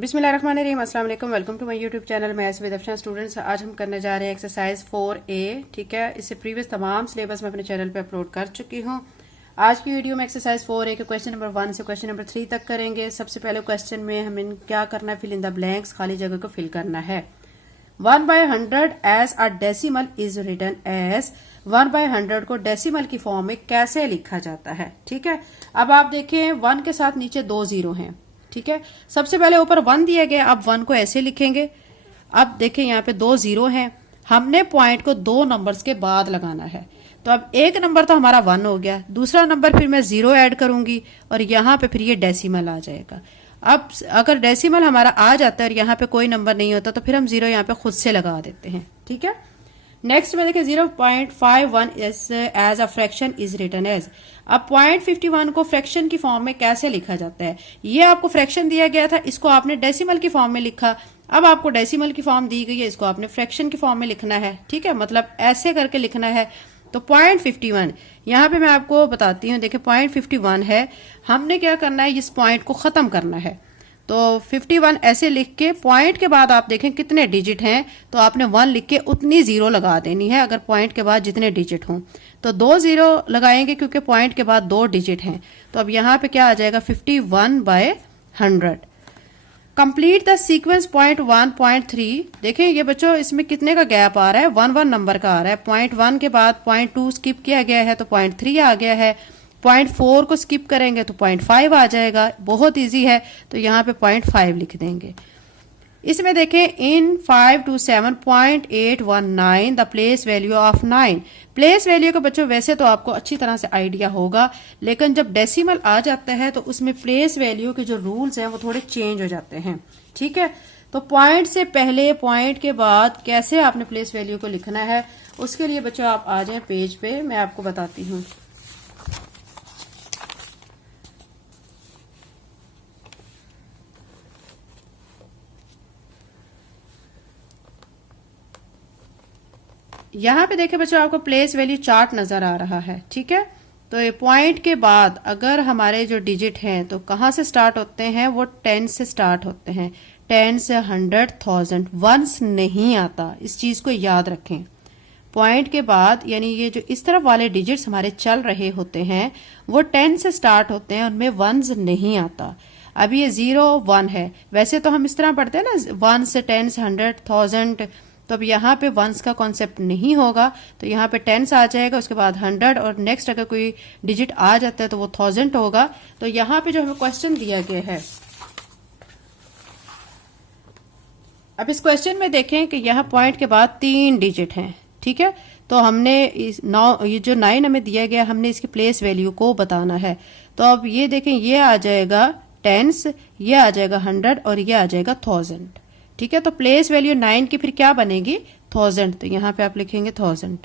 बिस्मिल्लाहिर्रहमानिर्रहीम, अस्सलाम वालेकुम। Welcome to my YouTube channel maths with Afshan students. आज हम करने जा रहे हैं एक्सरसाइज 4A। ठीक है, इससे प्रीवियस तमाम सिलेबस मैं अपने चैनल पे अपलोड कर चुकी हूँ। आज की वीडियो में एक्सरसाइज 4A के क्वेश्चन नंबर 1 से क्वेश्चन नंबर 3 तक करेंगे। सबसे पहले क्वेश्चन में हमें क्या करना है, फिल इन द ब्लैंक्स, खाली जगह को फिल करना है। 1/100 as a decimal is written as. 1/100 को डेसिमल की फॉर्म में कैसे लिखा जाता है। ठीक है, अब आप देखें 1 के साथ नीचे 2 जीरो हैं। ठीक है, सबसे पहले ऊपर 1 दिया गया, अब 1 को ऐसे लिखेंगे। अब देखें यहाँ पे 2 जीरो हैं, हमने पॉइंट को 2 नंबर्स के बाद लगाना है। तो अब एक नंबर तो हमारा 1 हो गया, दूसरा नंबर फिर मैं 0 ऐड करूंगी और यहाँ पे फिर ये डेसिमल आ जाएगा। अब अगर डेसिमल हमारा आ जाता है और यहाँ पे कोई नंबर नहीं होता तो फिर हम 0 यहाँ पे खुद से लगा देते हैं। ठीक है, नेक्स्ट में देखें 0.51 as a fraction is written as. अब 0.51 को फ्रैक्शन की फॉर्म में कैसे लिखा जाता है। ये आपको फ्रैक्शन दिया गया था, इसको आपने डेसिमल की फॉर्म में लिखा। अब आपको डेसिमल की फॉर्म दी गई है, इसको आपने फ्रैक्शन की फॉर्म में लिखना है। ठीक है, मतलब ऐसे करके लिखना है। तो 0.51 यहाँ पे मैं आपको बताती हूँ। देखिए 0.51 है, हमने क्या करना है, इस पॉइंट को खत्म करना है। तो 51 ऐसे लिख के पॉइंट के बाद आप देखें कितने डिजिट हैं, तो आपने 1 लिख के उतनी 0 लगा देनी है। अगर पॉइंट के बाद जितने डिजिट हों तो 2 0 लगाएंगे, क्योंकि पॉइंट के बाद 2 डिजिट हैं। तो अब यहाँ पे क्या आ जाएगा, 51/100। Complete the sequence 0.1.3। देखें ये बच्चों इसमें कितने का गैप आ रहा है, 1 नंबर का आ रहा है। 0.1 के बाद 0.2 स्किप किया गया है तो 0.3 आ गया है। 0.4 को स्किप करेंगे तो 0.5 आ जाएगा। बहुत इजी है, तो यहाँ पे 0.5 लिख देंगे। इसमें देखें इन 5 to 7.819 the place value of 9। Place value का बच्चों वैसे तो आपको अच्छी तरह से आइडिया होगा, लेकिन जब डेसिमल आ जाता है तो उसमें प्लेस वैल्यू के जो रूल्स हैं वो थोड़े चेंज हो जाते हैं। ठीक है, तो पॉइंट से पहले पॉइंट के बाद कैसे आपने प्लेस वैल्यू को लिखना है, उसके लिए बच्चों आप आ जाए पेज पे, मैं आपको बताती हूँ। यहाँ पे देखें बच्चों आपको प्लेस वैल्यू चार्ट नजर आ रहा है। ठीक है, तो ये पॉइंट के बाद अगर हमारे जो डिजिट हैं तो कहाँ से स्टार्ट होते हैं, वो 10 से स्टार्ट होते हैं। 10 से 100, 1000 वंस नहीं आता, इस चीज को याद रखें। पॉइंट के बाद यानी ये जो इस तरफ वाले डिजिट्स हमारे चल रहे होते हैं वो 10 से स्टार्ट होते हैं, उनमें वंस नहीं आता। अब ये 0 1 है, वैसे तो हम इस तरह पढ़ते हैं ना 1 से 10 से 100 1000, तो अब यहाँ पे वंस का कॉन्सेप्ट नहीं होगा, तो यहाँ पे 10 आ जाएगा, उसके बाद 100 और नेक्स्ट अगर कोई डिजिट आ जाता है तो वो 1000 होगा। तो यहाँ पे जो हमें क्वेश्चन दिया गया है, अब इस क्वेश्चन में देखें कि यहाँ पॉइंट के बाद 3 डिजिट हैं। ठीक है, तो हमने ये जो 9 हमें दिया गया, हमने इसकी प्लेस वैल्यू को बताना है। तो अब ये देखें, ये आ जाएगा 10, ये आ जाएगा 100 और ये आ जाएगा 1000। ठीक है, तो प्लेस वैल्यू 9 की फिर क्या बनेगी, 1000। तो यहाँ पे आप लिखेंगे 1000।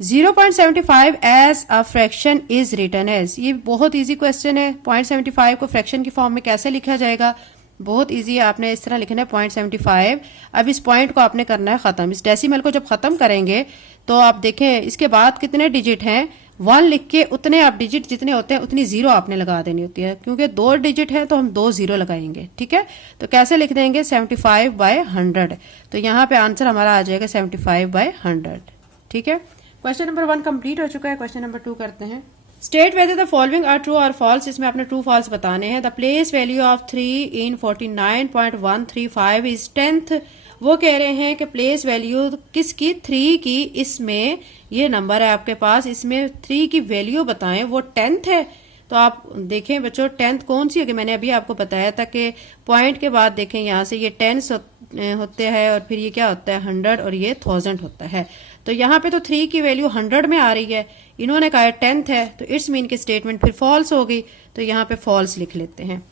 0.75 as a fraction is written as. ये बहुत इजी क्वेश्चन है। 0.75 को फ्रैक्शन की फॉर्म में कैसे लिखा जाएगा, बहुत इजी है। आपने इस तरह लिखना है 0.75। अब इस पॉइंट को आपने करना है खत्म। इस डेसिमल को जब खत्म करेंगे तो आप देखें इसके बाद कितने डिजिट हैं, 1 लिख के उतने आप डिजिट जितने होते हैं उतनी 0 आपने लगा देनी होती है। क्योंकि 2 डिजिट है तो हम 2 0 लगाएंगे। ठीक है, तो कैसे लिख देंगे, 75/100। तो यहाँ पे आंसर हमारा आ जाएगा 75/100। ठीक है, क्वेश्चन नंबर 1 कंप्लीट हो चुका है। क्वेश्चन नंबर 2 करते हैं। State whether the following are true और फॉल्स। इसमें आपने ट्रू फॉल्स बताने हैं। The place value of 3 in 49.135 is 10th। वो कह रहे हैं कि प्लेस वैल्यू किसकी, 3 की। इसमें ये नंबर है आपके पास, इसमें 3 की वैल्यू बताएं, वो 10th है। तो आप देखें बच्चों 10th कौन सी होगी, मैंने अभी आपको बताया था कि पॉइंट के बाद देखें यहाँ से ये 10 होते हैं और फिर ये क्या होता है 100 और ये 1000 होता है। तो यहाँ पे तो 3 की वैल्यू 100 में आ रही है, इन्होंने कहा 10th है, तो इट्स मीन की स्टेटमेंट फिर फॉल्स हो गई। तो यहाँ पे फॉल्स लिख लेते हैं।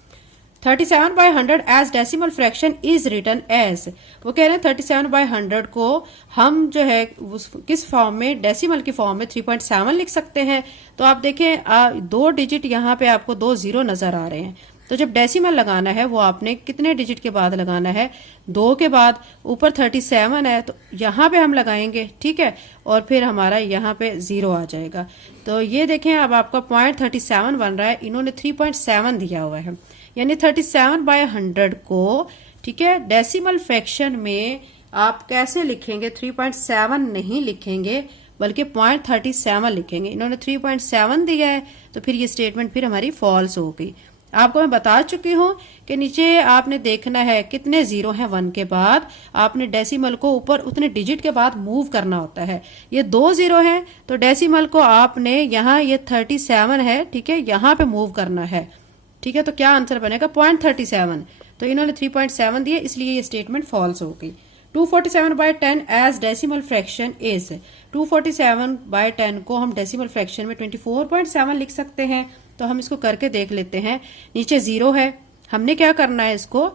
37/100 as decimal fraction is written as. वो कह रहे हैं 37/100 को हम जो है किस फॉर्म में, डेसिमल की फॉर्म में 3.7 लिख सकते हैं। तो आप देखें 2 डिजिट यहाँ पे आपको 2 0 नजर आ रहे हैं। तो जब डेसिमल लगाना है वो आपने कितने डिजिट के बाद लगाना है, 2 के बाद। ऊपर 37 है तो यहाँ पे हम लगाएंगे। ठीक है, और फिर हमारा यहाँ पे 0 आ जाएगा। तो ये देखें अब आपका 0.37 बन रहा है, इन्होंने 3.7 दिया हुआ है। यानी 37/100 को, ठीक है, डेसिमल फ्रैक्शन में आप कैसे लिखेंगे? 3.7 नहीं लिखेंगे बल्कि 0.37 लिखेंगे। इन्होंने 3.7 दिया है तो फिर ये स्टेटमेंट फिर हमारी फॉल्स हो गई। आपको मैं बता चुकी हूं कि नीचे आपने देखना है कितने जीरो हैं 1 के बाद, आपने डेसिमल को ऊपर उतने डिजिट के बाद मूव करना होता है। ये 2 जीरो हैं तो डेसिमल को आपने यहाँ, ये 37 है, ठीक है, यहाँ पे मूव करना है, ठीक है। तो क्या आंसर बनेगा? 0.37। तो इन्होंने 3.7 दिए इसलिए ये स्टेटमेंट फॉल्स हो गई। 247/10 एज डेसिमल फ्रैक्शन इज, 247/10 को हम डेसिमल फ्रैक्शन में 24.7 लिख सकते हैं। तो हम इसको करके देख लेते हैं। नीचे जीरो है, हमने क्या करना है, इसको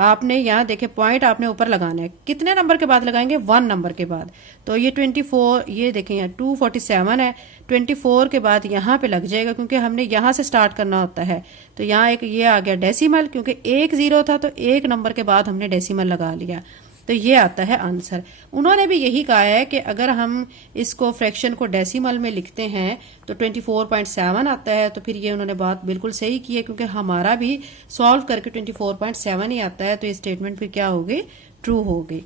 आपने यहाँ देखे पॉइंट आपने ऊपर लगाना है। कितने नंबर के बाद लगाएंगे? 1 नंबर के बाद। तो ये 24, ये देखें यहाँ 247 है, 24 के बाद यहाँ पे लग जाएगा क्योंकि हमने यहाँ से स्टार्ट करना होता है। तो यहाँ एक ये आ गया डेसिमल, क्योंकि 1 जीरो था तो 1 नंबर के बाद हमने डेसिमल लगा लिया। तो ये आता है आंसर। उन्होंने भी यही कहा है कि अगर हम इसको फ्रैक्शन को डेसिमल में लिखते हैं तो 24.7 आता है। तो फिर ये उन्होंने बात बिल्कुल सही की है क्योंकि हमारा भी सॉल्व करके 24.7 ही आता है। तो ये स्टेटमेंट फिर क्या हो गई? ट्रू हो गई।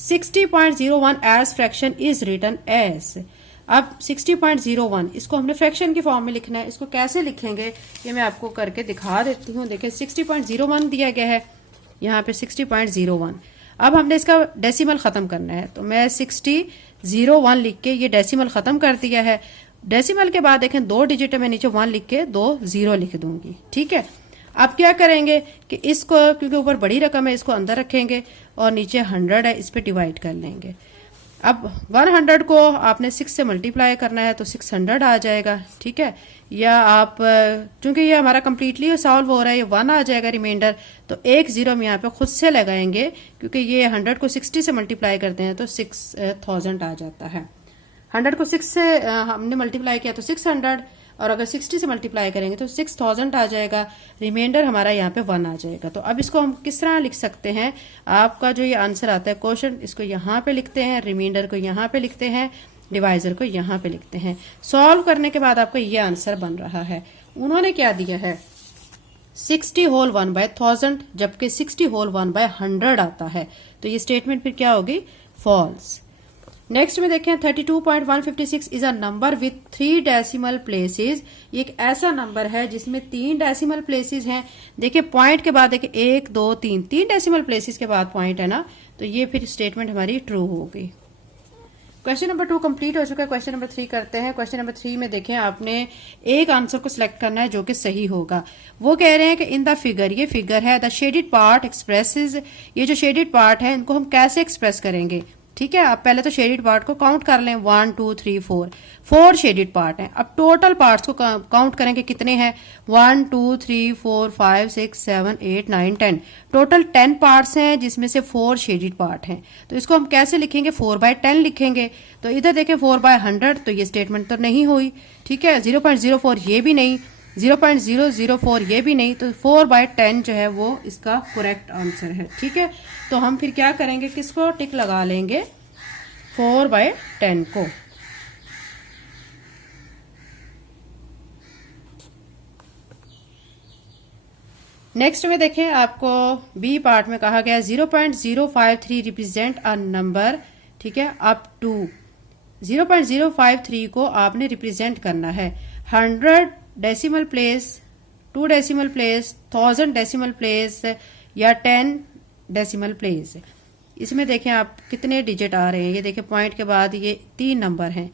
60.01 as fraction is written as. अब 60.01 इसको हमने फ्रैक्शन की फॉर्म में लिखना है। इसको कैसे लिखेंगे ये मैं आपको करके दिखा देती हूँ। देखिए 60.01 दिया गया है यहाँ पे 60.01। अब हमने इसका डेसिमल खत्म करना है तो मैं 60.01 लिख के ये डेसिमल खत्म कर दिया है। डेसिमल के बाद देखें 2 डिजिट है, मैं नीचे 1 लिख के 2 जीरो लिख दूंगी, ठीक है। अब क्या करेंगे कि इसको, क्योंकि ऊपर बड़ी रकम है, इसको अंदर रखेंगे और नीचे 100 है, इस पे डिवाइड कर लेंगे। अब 100 को आपने 6 से मल्टीप्लाई करना है तो 600 आ जाएगा, ठीक है। या आप, चूंकि ये हमारा कंप्लीटली सॉल्व हो रहा है, ये 1 आ जाएगा रिमाइंडर, तो 1 जीरो हम यहाँ पे खुद से लगाएंगे क्योंकि ये 100 को 60 से मल्टीप्लाई करते हैं तो 6000 आ जाता है। 100 को 6 से हमने मल्टीप्लाई किया तो 600, और अगर 60 से मल्टीप्लाई करेंगे तो 6000 आ जाएगा। रिमाइंडर हमारा यहाँ पे 1 आ जाएगा। तो अब इसको हम किस तरह लिख सकते हैं? आपका जो ये आंसर आता है क्वेश्चन, इसको यहाँ पे लिखते हैं, रिमाइंडर को यहाँ पे लिखते हैं, डिवाइजर को यहाँ पे लिखते हैं। सॉल्व करने के बाद आपको ये आंसर बन रहा है। उन्होंने क्या दिया है? 60 होल 1/1000, जबकि 60 होल 1/100 आता है। तो ये स्टेटमेंट फिर क्या होगी? फॉल्स। नेक्स्ट में देखें 32.156 is a number with 3 decimal places. ये एक ऐसा नंबर है जिसमें 3 डेसिमल प्लेसेस हैं। देखिए पॉइंट के बाद देखिए 1 2 3 डेसिमल प्लेसेस के बाद पॉइंट है ना, तो ये फिर स्टेटमेंट हमारी ट्रू हो गई। क्वेश्चन नंबर 2 कंप्लीट हो चुका है। क्वेश्चन नंबर 3 करते हैं। क्वेश्चन नंबर 3 में देखें आपने एक आंसर को सिलेक्ट करना है जो कि सही होगा। वो कह रहे हैं कि इन द फिगर, ये फिगर है, द शेडेड पार्ट एक्सप्रेसेस। ये जो शेडेड पार्ट है इनको हम कैसे एक्सप्रेस करेंगे? ठीक है, आप पहले तो शेडेड पार्ट को काउंट कर लें। 1 2 3 4 शेडेड पार्ट हैं। अब टोटल पार्ट्स को काउंट करेंगे कितने हैं? 1 2 3 4 5 6 7 8 9 10। टोटल 10 पार्ट्स हैं जिसमें से 4 शेडेड पार्ट हैं। तो इसको हम कैसे लिखेंगे? 4/10 लिखेंगे। तो इधर देखें 4/100, तो ये स्टेटमेंट तो नहीं हुई, ठीक है। 0.04 ये भी नहीं, 0.004 ये भी नहीं, तो 4/10 जो है वो इसका करेक्ट आंसर है, ठीक है। तो हम फिर क्या करेंगे? किसको टिक लगा लेंगे? 4/10 को। नेक्स्ट में देखें आपको बी पार्ट में कहा गया 0.053 रिप्रेजेंट अ नंबर, ठीक है, अप टू 0.053 को आपने रिप्रेजेंट करना है 100 decimal place, 2 decimal place, 1000 decimal place या 10 डेसिमल प्लेस। इसमें देखें आप कितने डिजिट आ रहे हैं। ये देखें पॉइंट के बाद ये 3 नंबर हैं।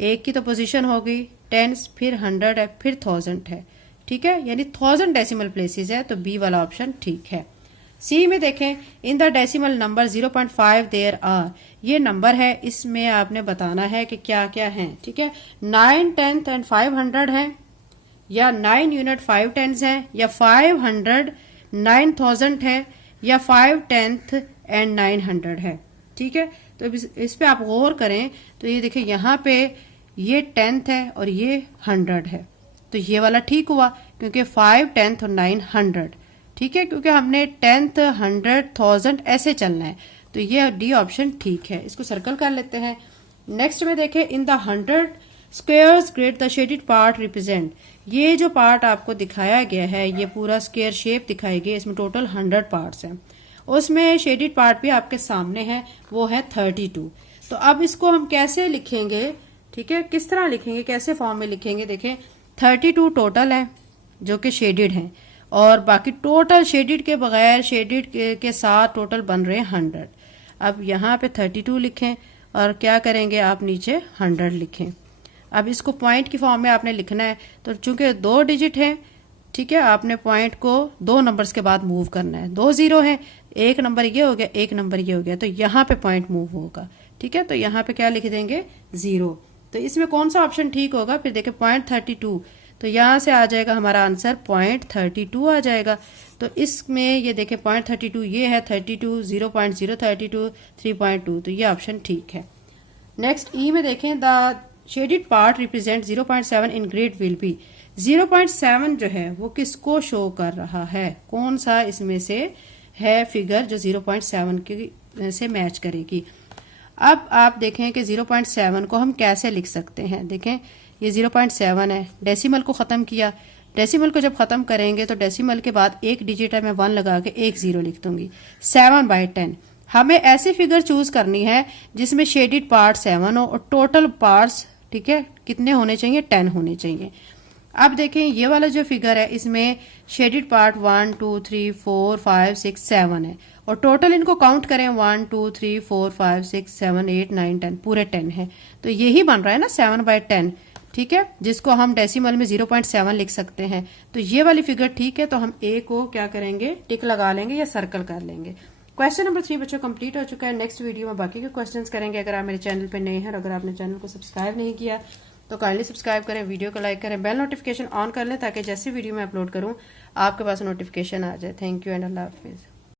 एक की तो पोजीशन हो गई 10, फिर 100 है, फिर 1000 है, ठीक है, यानी 1000 डेसिमल प्लेसेस है। तो बी वाला ऑप्शन ठीक है। सी में देखें in the decimal number 0.5 there are. ये नंबर है, इसमें आपने बताना है कि क्या क्या है, ठीक है। 9 10 एंड 500 है, या 9 यूनिट 5 टेंस है, या 500 9000 है, या 5 10th एंड 900 है, ठीक है। तो इस पे आप गौर करें तो ये देखिए यहाँ पे ये 10th है और ये 100 है। तो ये वाला ठीक हुआ क्योंकि 5 10th और 900, ठीक है, क्योंकि हमने 10th 100 1000 ऐसे चलना है। तो ये डी ऑप्शन ठीक है, इसको सर्कल कर लेते हैं। नेक्स्ट में देखें in the 100 squares grid the shaded part represent, ये जो पार्ट आपको दिखाया गया है ये पूरा स्क्वेयर शेप दिखाई गई, इसमें टोटल 100 पार्ट्स हैं, उसमें शेडेड पार्ट भी आपके सामने है, वो है 32। तो अब इसको हम कैसे लिखेंगे, ठीक है, किस तरह लिखेंगे, कैसे फॉर्म में लिखेंगे, देखें 32 टोटल है जो कि शेडेड हैं, और बाकी टोटल शेडेड के बगैर शेडेड के साथ टोटल बन रहे हैं 100। अब यहाँ पे 32 लिखें और क्या करेंगे आप नीचे 100 लिखें। अब इसको पॉइंट की फॉर्म में आपने लिखना है, तो चूंकि 2 डिजिट है, ठीक है, आपने पॉइंट को 2 नंबर्स के बाद मूव करना है, 2 0 है, एक नंबर ये हो गया, एक नंबर ये हो गया, तो यहाँ पे पॉइंट मूव होगा, ठीक है, तो यहाँ पे क्या लिख देंगे 0। तो इसमें कौन सा ऑप्शन ठीक होगा, फिर देखें पॉइंट 32, तो यहाँ से आ जाएगा हमारा आंसर पॉइंट 32 आ जाएगा। तो इसमें ये देखें पॉइंट 32 ये है 32, 0.032, 3.2, तो ये ऑप्शन ठीक है। नेक्स्ट ई में देखें the shaded part represent 0.7 in grid will be, 0.7 जो है वो किसको शो कर रहा है, कौन सा इसमें से है फिगर जो 0.7 की से मैच करेगी। अब आप देखें कि 0.7 को हम कैसे लिख सकते हैं, देखें ये 0.7 है, डेसिमल को ख़त्म किया, डेसिमल को जब ख़त्म करेंगे तो डेसिमल के बाद एक डिजिट है, मैं 1 लगा के एक 0 लिख दूंगी, 7/10। हमें ऐसी फिगर चूज करनी है जिसमें शेडेड पार्ट 7 हो और टोटल पार्ट्स, ठीक है, कितने होने चाहिए, 10 होने चाहिए। अब देखें ये वाला जो फिगर है इसमें शेडेड पार्ट 1 2 3 4 5 6 7 है, और टोटल इनको काउंट करें 1 2 3 4 5 6 7 8 9 10, पूरे 10 है, तो यही बन रहा है ना 7/10, ठीक है, जिसको हम डेसिमल में 0.7 लिख सकते हैं। तो ये वाली फिगर ठीक है, तो हम ए को क्या करेंगे, टिक लगा लेंगे या सर्कल कर लेंगे। क्वेश्चन नंबर 3 बच्चों कंप्लीट हो चुका है। नेक्स्ट वीडियो में बाकी के क्वेश्चंस करेंगे। अगर आप मेरे चैनल पे नए हैं और अगर आपने चैनल को सब्सक्राइब नहीं किया तो काइंडली सब्सक्राइब करें, वीडियो को लाइक करें, बेल नोटिफिकेशन ऑन कर लें ताकि जैसे वीडियो मैं अपलोड करूं आपके पास नोटिफिकेशन आ जाए। Thank you and Allah Hafiz.